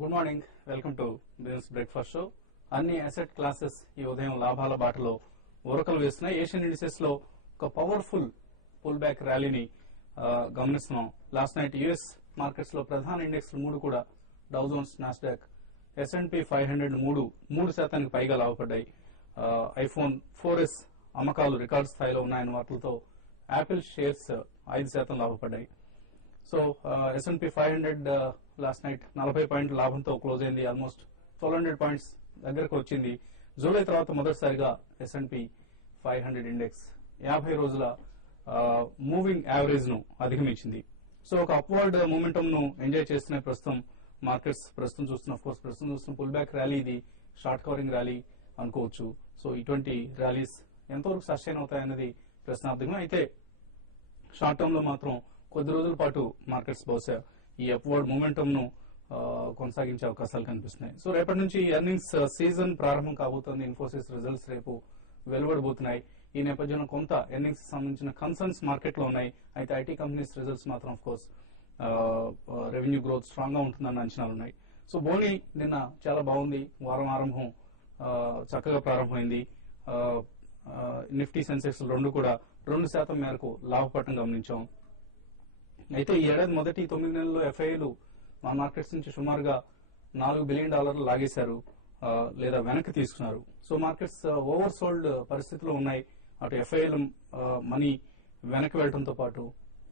Good morning, welcome to business breakfast show. అన్ని asset classes ఈ ఉదయం లాభాల బాటలో ఉరకలు వేస్తున్నాయి. ఏషియన్ ఇండిసెస్ లో ఒక పవర్ఫుల్ పుల్ బ్యాక్ ర్యాలీని గమనిస్తున్నాం. లాస్ట్ నైట్ యుఎస్ మార్కెట్స్ లో ప్రధాన ఇండెక్స్ మూడు కూడా డౌ జోన్స్, నాస్డాక్, S&P 500 3% పైగా లాభపడ్డాయి. ఐఫోన్ 4S అమ్మకాలు రికార్డు స్థాయిలో ఉన్నాయన్న వార్తలతో యాపిల్ షేర్స్ 5% లాభపడ్డాయి. సో S&P 500 లాస్ట్ నైట్ 40 పాయింట్ల లాభంతో క్లోజ్ అయింది. ఆల్మోస్ట్ 1200 పాయింట్స్ దగ్గరకు వచ్చింది. జూలై తర్వాత మొదటిసారిగా S&P 500 ఇండెక్స్ 50 రోజుల మూవింగ్ యావరేజ్ ను అధిగమించింది. సో ఒక అప్వర్డ్ మూమెంటం ను ఎంజాయ్ చేస్తున్నాయి ప్రస్తుతం మార్కెట్స్. ప్రస్తుతం చూస్తున్న పుల్ బ్యాక్ ర్యాలీ, ఇది షార్ట్ కవరింగ్ ర్యాలీ అనుకోవచ్చు. సో ఇటువంటి ర్యాలీస్ ఎంతవరకు సస్టైన్ అవుతాయన్నది ప్రశ్నార్థకం. అయితే షార్ట్ టర్మ్ లో మాత్రం కొద్ది రోజుల పాటు మార్కెట్స్ బహుశా ఈ అప్వర్డ్ మూమెంటం ను కొనసాగించే అవకాశాలు కనిపిస్తున్నాయి. సో రేపటి నుంచి ఎర్నింగ్స్ సీజన్ ప్రారంభం కాబోతోంది. ఇన్ఫోసిస్ రిజల్ట్స్ రేపు వెలువడబోతున్నాయి. ఈ నేపథ్యంలో కొంత ఎర్నింగ్స్ సంబంధించిన కన్సర్న్స్ మార్కెట్ లో ఉన్నాయి. అయితే ఐటీ కంపెనీస్ రిజల్ట్స్ మాత్రం of course revenue growth strong గా ఉంటుందన్న అంచనాలు ఉన్నాయి. సో బోని నిన్న చాలా బాగుంది. వారం ఆరంభం చక్కగా ప్రారంభమైంది. నిఫ్టీ, సెన్సెక్స్ రెండు కూడా 2% మేరకు లాభపడటం గమనించాం. అయితే ఈ ఏడాది మొదటి 9 నెలల్లో ఎఫ్ఐలు మన మార్కెట్స్ నుంచి సుమారుగా $4 బిలియన్ లాగేశారు లేదా వెనక్కి తీసుకున్నారు. సో మార్కెట్స్ ఓవర్ సోల్డ్ పరిస్థితిలో ఉన్నాయి. అటు ఎఫ్ఐలు మనీ వెనక్కి వెళ్లడంతో పాటు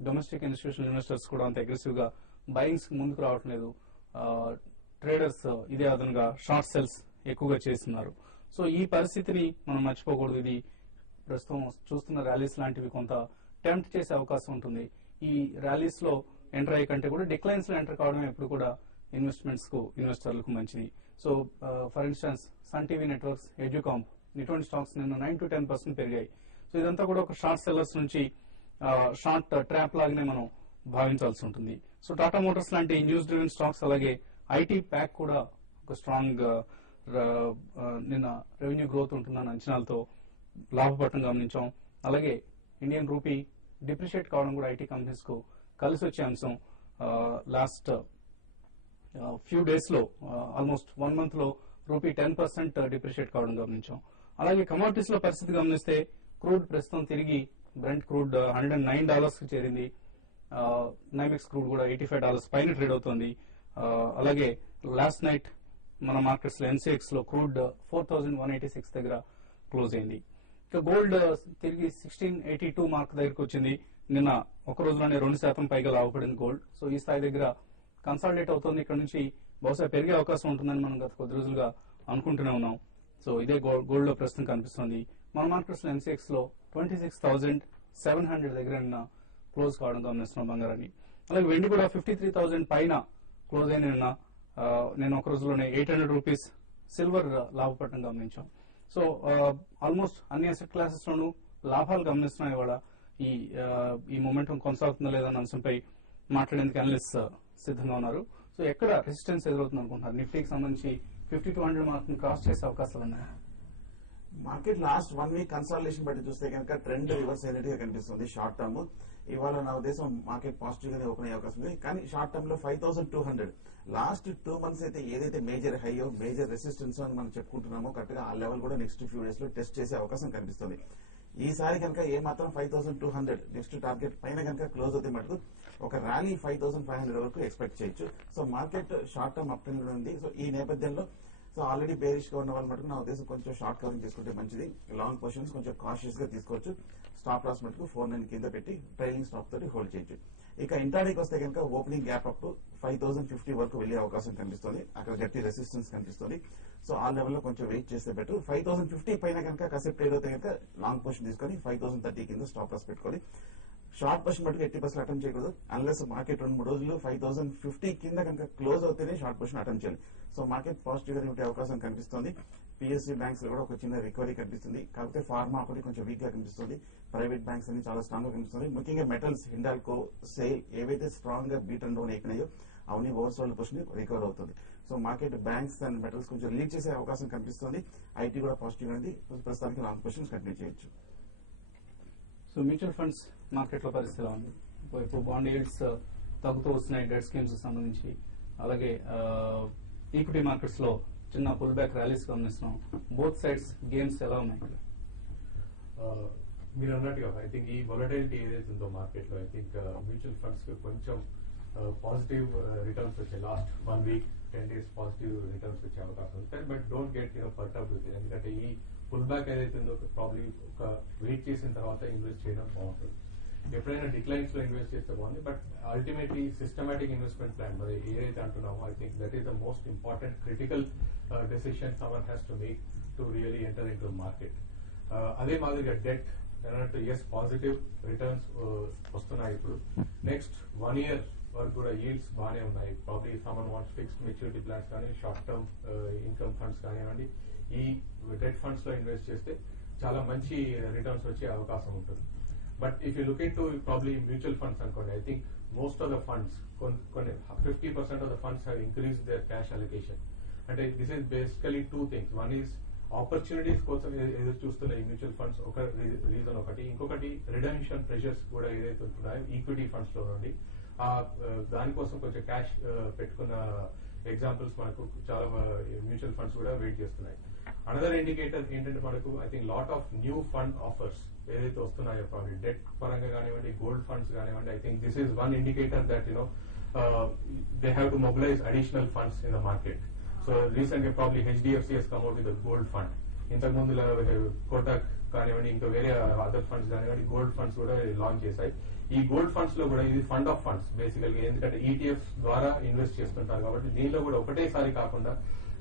డొమెస్టిక్ ఇన్స్టిట్యూషనల్ ఇన్వెస్టర్స్ కూడా అంత అగ్రెసివ్ గా బయింగ్స్ ముందుకు రావటం లేదు. ట్రేడర్స్ ఇదే అదనంగా షార్ట్ సెల్స్ ఎక్కువగా చేస్తున్నారు. సో ఈ పరిస్థితిని మనం మర్చిపోకూడదు. ఇది ప్రస్తుతం చూస్తున్న ర్యాలీస్ లాంటివి కొంత టెంప్ట్ చేసే అవకాశం ఉంటుంది. ఈ ర్యాలీస్ లో ఎంటర్ అయ్యే కంటే కూడా డిక్లైన్స్ లో ఎంటర్ కావడం ఎప్పుడు కూడా ఇన్వెస్టర్లకు మంచిది. So for instance Sun TV networks, Educomp ఇటువంటి స్టాక్స్ నిన్న 9 to 10% పెరిగాయి. సో ఇదంతా కూడా ఒక షార్ట్ సెల్లర్స్ నుంచి షార్ట్ ట్రాప్ లాగానే మనం భావించాల్సి ఉంటుంది. సో టాటా మోటార్స్ లాంటి న్యూస్ డ్రివెన్ స్టాక్స్, అలాగే ఐటీ ప్యాక్ కూడా ఒక స్ట్రాంగ్ నిన్న రెవెన్యూ గ్రోత్ ఉంటుందన్న అంచనాలతో లాభపడటం గమనించాం. అలాగే ఇండియన్ రూపీ డిప్రిషియేట్ కావడం కూడా ఐటీ కంపెనీస్ కు కలిసి వచ్చే అంశం. లాస్ట్ ఫ్యూ డేస్ లో ఆల్మోస్ట్ 1 month లో రూపీ 10% డిప్రిషియేట్ కావడం గమనించాం. అలాగే కమోడిటీస్ లో పరిస్థితి గమనిస్తే క్రూడ్ ప్రస్తుతం తిరిగి బ్రెంట్ క్రూడ్ $109 కి చేరింది. నైమెక్స్ క్రూడ్ కూడా $85 పైన ట్రేడ్ అవుతోంది. అలాగే లాస్ట్ నైట్ మన మార్కెట్స్ లో ఎన్సీఎక్స్ లో క్రూడ్ 4186 దగ్గర క్లోజ్ అయింది. ఇక గోల్డ్ తిరిగి 1682 మార్క్ దగ్గరకు వచ్చింది. నిన్న ఒక రోజులోనే 2% పైగా లాభపడింది గోల్డ్. సో ఈ స్థాయి దగ్గర కన్సాలిడేట్ అవుతోంది. ఇక్కడ నుంచి బహుశా పెరిగే అవకాశం ఉంటుందని మనం గత కొద్ది రోజులుగా అనుకుంటూనే ఉన్నాం. సో ఇదే గోల్డ్ లో ప్రస్తుతం కనిపిస్తోంది. మన మార్కెట్స్ లో ఎన్సీఎక్స్ లో 26,700 దగ్గర నిన్న క్లోజ్ కావడం గమనిస్తున్నాం బంగారాన్ని. అలాగే వెండి కూడా 53,000 పైన క్లోజ్ అయిన నేను ఒక రోజులోనే 800 రూపీస్ సిల్వర్ లాభపడటం గమనించాం. సో ఆల్మోస్ట్ అన్ని అసెట్ క్లాసెస్ లోనూ లాభాలు గమనిస్తున్నాయి. ఇవాళ ఈ మొమెంటం కొనసాగుతుందా లేదన్న అంశంపై మాట్లాడేందుకు అనలిస్ట్ సిద్ధంగా ఉన్నారు. సో ఎక్కడ రెసిస్టెన్స్ ఎదురవుతుంది అనుకుంటున్నారు? నిఫ్టీకి సంబంధించి 5200 మార్క్ క్రాస్ చేసే అవకాశాలు ఉన్నాయి. మార్కెట్ లాస్ట్ 1 week కన్సాలిడేషన్ బట్టి చూస్తే కనుక ట్రెండ్ రివర్స్ అయినట్టుగా కనిపిస్తుంది. షార్ట్ టర్మ్ ఇవాళ నా ఉద్దేశం మార్కెట్ పాజిటివ్ గానే ఓపెన్ అయ్యే అవకాశం ఉంది. కానీ షార్ట్ టర్మ్ లో 5200 లాస్ట్ 2 months అయితే ఏదైతే మేజర్ హైయో, మేజర్ రెసిస్టెన్స్ అని మనం చెప్పుకుంటున్నామో కరెక్ట్ గా ఆ లెవెల్ కూడా నెక్స్ట్ ఫ్యూ డేస్ లో టెస్ట్ చేసే అవకాశం కనిపిస్తుంది. ఈసారి కనుక ఏ మాత్రం 5200 నెక్స్ట్ టార్గెట్ పైన కనుక క్లోజ్ అవుతే మటుకు ఒక ర్యాలీ 5500 వరకు ఎక్స్పెక్ట్ చేయొచ్చు. So market short term up trend ఉంది. సో ఈ నేపథ్యంలో సో ఆల్రెడీ బేరిష్ గా ఉన్న వాళ్ళు మటుకు నా ఉద్దేశం కొంచెం షార్ట్ కవరింగ్ చేసుకుంటే మంచిది. లాంగ్ పొజిషన్స్ కొంచెం కాషియస్ గా తీసుకోవచ్చు. స్టాప్ లాస్ మటుకు 49 కింద పెట్టి ట్రైలింగ్ స్టాప్ తోటి హోల్డ్ చేయొచ్చు. ఇక ఇంట్రాడేకి వస్తే కనుక ఓపెనింగ్ గ్యాప్ అప్ 5050 వరకు వెళ్లే అవకాశం కనిపిస్తుంది. అక్కడ గట్టి రెసిస్టెన్స్ కనిపిస్తుంది. సో ఆ లెవెల్లో కొంచెం వెయిట్ చేస్తే బెటర్. 5050 పైన కనుక కాసేపు ట్రేడ్ అవుతే కనుక లాంగ్ పొజిషన్ తీసుకొని 5030 కింద స్టాప్ లాస్ పెట్టుకోవాలి. షార్ట్ పొజిషన్ మటుకు 80% అటెంప్ట్ చేయకూడదు. అన్లెస్ మార్కెట్ 2-3 రోజులు 5050 కింద కనుక క్లోజ్ అవుతేనే షార్ట్ పొజిషన్ అటెంప్ట్ చేయాలి. సో మార్కెట్ పాజిటివ్ గా ఉండే అవకాశం కనిపిస్తుంది. పిఎస్సీ బ్యాంక్స్ లో కూడా ఒక చిన్న రికవరీ కనిపిస్తుంది. కాకపోతే ఫార్మా ఒకటి కొంచెం వీక్ గా కనిపిస్తుంది. ప్రైవేట్ బ్యాంక్స్ అన్ని చాలా స్ట్రాంగ్ గా కనిపిస్తుంది. ముఖ్యంగా మెటల్స్, హిండాల్కో, సేల్ ఏవైతే స్ట్రాంగ్ గా బీట్ అండ్ డౌన్ ఎక్కినాయో అవన్నీ ఓవర్ సోల్డ్ పొజిషన్ రికవర్ అవుతుంది. So market banks and metals కొంచెం లీడ్ చేసే అవకాశం కనిపిస్తుంది. ఐటీ కూడా పాజిటివ్ గా ఉంది. ప్రస్తుతానికి లాంగ్ పొజిషన్స్ కంటిన్యూ చేయొచ్చు. సో మ్యూచువల్ ఫండ్స్ మార్కెట్ లో పరిస్థితి ఎలా ఉంది? ఇప్పుడు బాండ్ ఈల్డ్స్ తగ్గుతూ వస్తున్నాయి డెట్ స్కీమ్స్ సంబంధించి. అలాగే ఈక్విటీ మార్కెట్స్ లో చిన్న పుల్ బ్యాక్ ర్యాలీస్ గమనిస్తున్నాం. బోత్ సైడ్స్ గేమ్స్ ఎలా ఉన్నాయి ఇక్కడ? మీరు అన్నట్టుగా ఐ థింక్ ఈ వొలటిలిటీ ఏదైతే ఉందో మార్కెట్ లో ఐ థింక్ మ్యూచువల్ ఫండ్స్ కి కొంచెం పాజిటివ్ రిటర్న్స్ వచ్చాయి. Last 1 week 10 days positive returns వచ్చే అవకాశం ఉంది. But don't get put out with, ఎందుకంటే ఈ పుల్ బ్యాక్ ఏదైతే ఉందో ప్రాబ్లీ ఒక వెయిట్ చేసిన తర్వాత ఇన్వెస్ట్ చేయడం బాగుంటుంది. ఎప్పుడైనా డిక్లైన్స్ లో ఇన్వెస్ట్ చేస్తే బాగుంది, but ultimately systematic investment plan మరి ఏదైతే అంటున్నామో I think that is the most important critical decision someone has to make to really enter into market. అదే మాదిరిగా డెట్ అన్నట్టు ఎస్ పాజిటివ్ రిటర్న్స్ వస్తున్నాయి. ఇప్పుడు నెక్స్ట్ 1 year వరకు కూడా ఈల్డ్స్ బాగానే ఉన్నాయి. Probably someone wants fixed maturity plans కానీ షార్ట్ టర్మ్ ఇన్కమ్ ఫండ్స్ కానివ్వండి, ఈ డెట్ ఫండ్స్ లో ఇన్వెస్ట్ చేస్తే చాలా మంచి రిటర్న్స్ వచ్చే అవకాశం ఉంటుంది. But if you look into probably mutual funds అనుకోండి, I think most of the funds కొన్ని 50% of the funds have increase their cash allocation. అంటే this is basically 2 things. One is opportunities కోసం ఎదురు చూస్తున్నాయి mutual funds, ఒక reason ఒకటి. ఇంకొకటి redemption pressures కూడా ఏదైతే ఉంటున్నాయో ఈక్విటీ ఫండ్స్ లో నుండి దానికోసం కొంచెం క్యాష్ పెట్టుకున్న ఎగ్జాంపుల్స్ మనకు చాలా మ్యూచువల్ ఫండ్స్ కూడా వెయిట్ చేస్తున్నాయి. అనదర్ ఇండికేటర్ ఏంటంటే మనకు I think lot of new fund offers ఏదైతే వస్తున్నాయో ప్రాబ్లీ డెట్ పరంగా కానివ్వండి, గోల్డ్ ఫండ్స్ కానివ్వండి, I think this is one indicator that they have to mobilise additional funds in the market. So recent గా probably HDFC has come out with a gold fund. ఇంతకు ముందు కోటక్ కానివ్వండి, ఇంకా వేరే other funds కానివ్వండి, gold funds కూడా launch చేశాయి. ఈ గోల్డ్ ఫండ్స్ లో కూడా ఇది ఫండ్ ఆఫ్ ఫండ్స్ బేసికల్ గా, ఎందుకంటే ETFs ద్వారా ఇన్వెస్ట్ చేస్తుంటారు కాబట్టి దీనిలో కూడా ఒకటేసారి కాకుండా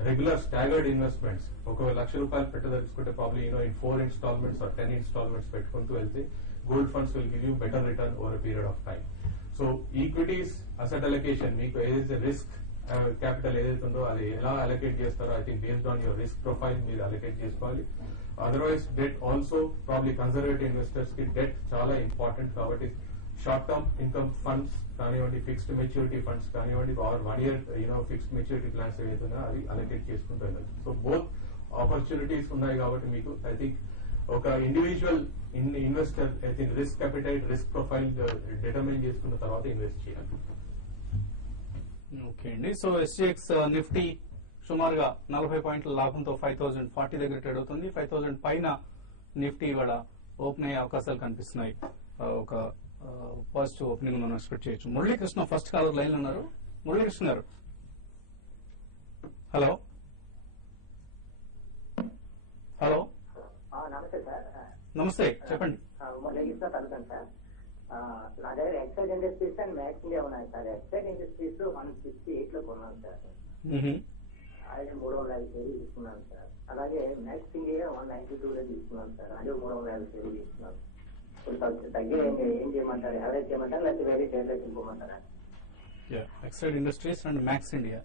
రెగ్యులర్ స్టాగర్డ్ ఇన్వెస్ట్మెంట్స్, ఒక ₹1,00,000 పెట్టదలుచుకుంటే probably in 4 installments or 10 installments పెట్టుకుంటూ వెళ్తే gold funds will give you better return over period of time. So equities asset allocation మీకు ఏదైతే రిస్క్ క్యాపిటల్ ఏదైతే ఉందో అది ఎలా అలొకేట్ చేస్తారో I think based on your risk profile మీరు అలొకేట్ చేసుకోవాలి. Otherwise debt also probably conservative investors కి డెట్ చాలా ఇంపార్టెంట్ కాబట్టి షార్ట్ టర్మ్ ఇన్కమ్ ఫండ్స్ కానివ్వండి, ఫిక్స్డ్ మెచ్యూరిటీ ఫండ్స్ కానివ్వండి, or 1 year fixed maturity plans ఏవైతుందో అవి అలొకేట్ చేసుకుంటూ వెళ్ళాలి. సో బోత్ ఆపర్చునిటీస్ ఉన్నాయి కాబట్టి మీకు ఐ థింక్ ఒక individual investor I think risk appetite, risk profile determine చేసుకున్న తర్వాత ఇన్వెస్ట్ చేయాలి. ఓకే అండి. సో SGX నిఫ్టీ సుమారుగా 40 పాయింట్ల లాభంతో 5040 దగ్గర ట్రేడ్ అవుతుంది. 5000 పైన నిఫ్టీ ఇవాళ ఓపెన్ అయ్యే అవకాశాలు కనిపిస్తున్నాయి. ఒక పాజిటివ్ ఓపెనింగ్ మనం ఎక్స్పెక్ట్ చేయొచ్చు. మురళీకృష్ణ ఫస్ట్ కాలర్ లైన్ ఉన్నారు. మురళీకృష్ణ గారు, హలో హలో. నమస్తే సార్. నమస్తే, చెప్పండి. మురళీకృష్ణ పలుకండి సార్. నా దగ్గర Exide Industries and Max India ఉన్నాయి సార్. ఎక్సైడ్ ఇండస్ట్రీస్ 168 లో కొన్నాను సార్. అది 350 షేర్లు తీసుకున్నాను సార్. అలాగే మ్యాక్స్ ఇండియా 192 లో తీసుకున్నాను సార్. అది 350 షేర్లు తీసుకున్నాను. కొంచెం తగ్గి ఏం చేయమంటారు? యావరేజ్ చేయమంటారు లేకపోతే వేరే షేర్లో తీసుకోమంటారా? Exide Industries and Max India.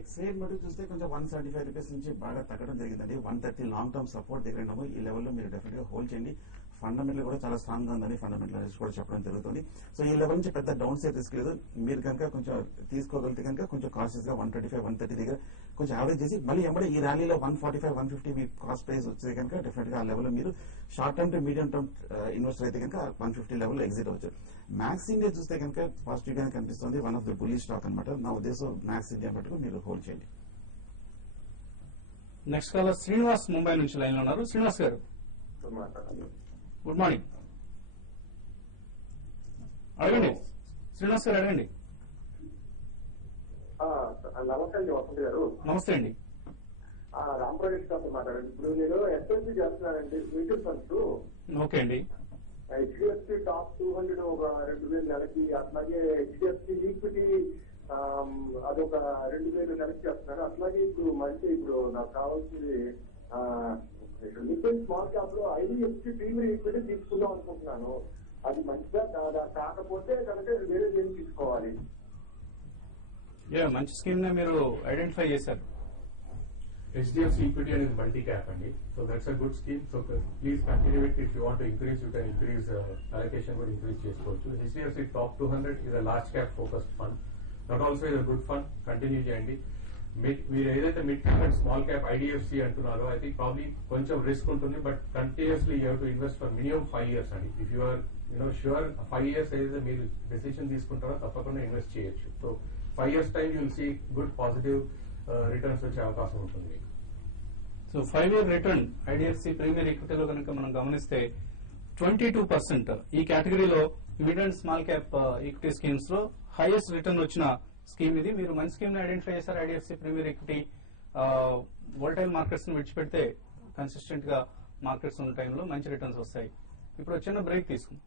Exide మటుకు చూస్తే కొంచెం 175 రూపీస్ నుంచి బాగా తగ్గడం జరిగిందండి. 130 లాంగ్ టర్మ్ సపోర్ట్ దగ్గర ఉన్నాము. ఈ లెవెల్లో మీరు డెఫినెట్ గా హోల్డ్ చేయండి. ఫండమెంటల్ కూడా చాలా స్ట్రాంగ్ గా ఉందని ఫండమెంటల్ అనలిస్ట్ కూడా చెప్పడం జరుగుతుంది. సో ఈ లెవెల్ నుంచి పెద్ద డౌన్ సైడ్ రిస్క్ లేదు. మీరు కనుక కొంచెం తీసుకోగలిగితే కనుక కొంచెం కాన్షియస్ గా 125, 130 దగ్గర కొంచెం యావరేజ్ చేసి మళ్ళీ ఎంబడే ఈ ర్యాలీలో 145, 150 మీ కాస్ట్ ప్రైస్ వచ్చే కనుక డెఫినెట్ గా ఆ లెవెల్ మీరు short term two medium term investor అయితే కనుక 150 లెవెల్ ఎగ్జిట్ అవచ్చు. మ్యాక్స్ ఇండియా చూస్తే కనుక పాజిటివ్ గానే కనిపిస్తుంది. One of the bully stock అనమాట. నా ఉద్దేశం మ్యాక్స్ ఇండియా మటుకు మీరు హోల్డ్ చేయండి. నెక్స్ట్ కాలర్ శ్రీనివాస్ ముంబై నుంచి లైన్ లో ఉన్నారు. శ్రీనివాస్ గారు, గుడ్ మార్నింగ్. అడగండి శ్రీనివాస్ గారు, అడగండి. నమస్తే అండి వసంత్ గారు. నమస్తే అండి. రామ్ ప్రాజెక్ట్ గారితో మాట్లాడండి. ఇప్పుడు నేను ఎస్ఎల్సీ చేస్తున్నానండి మ్యూచువల్ ఫండ్స్. ఓకే అండి. HDFC టాప్ 200 ఒక 2000 నెలకి, అట్లాగే HDFC ఈక్విటీ అదొక 2000 నెలకి చేస్తున్నాను. అట్లాగే ఇప్పుడు నాకు కావాల్సింది లిక్విడ్ స్మాల్ క్యాప్ లో IDFC ప్రీమియర్ ఈక్విటీ తీసుకుందాం అనుకుంటున్నాను. అది మంచిగా కాదా? కాకపోతే కనుక వేరే ఏం తీసుకోవాలి? మంచి స్కీమ్ నే మీరు ఐడెంటిఫై చేశారు. HDFC equity and is multi-cap అండి. So that's a good scheme. So please continue it. If you want to increase, you can increase allocation కూడా increase చేసుకోవచ్చు. HDFC top 200 is a large cap focused fund. That also is a good fund. Continue చేయండి. మీరు ఏదైతే mid cap and small cap IDFC అంటున్నారో I think probably కొంచెం risk ఉంటుంది. But continuously you have to invest for minimum 5 years అండి. If you are sure 5 years ఏదైతే మీరు decision తీసుకుంటారో తప్పకుండా ఇన్వెస్ట్ చేయొచ్చు. So 5 years time you will see good positive returns వచ్చే అవకాశం ఉంటుంది. So 5-year return IDFC Premier ఈక్విటీలో కనుక మనం గమనిస్తే 22%. ఈ కేటగిరీలో mid and small cap equity schemes లో హైయెస్ట్ రిటర్న్ వచ్చిన స్కీమ్ ఇది. మీరు మంచి స్కీమ్ ని ఐడెంటిఫై చేశారు. IDFC premier equity volatile markets ని విడిచిపెడితే కన్సిస్టెంట్ గా మార్కెట్స్ ఉన్న టైంలో మంచి రిటర్న్స్ వస్తాయి. ఇప్పుడు చిన్న బ్రేక్ తీసుకుందాం.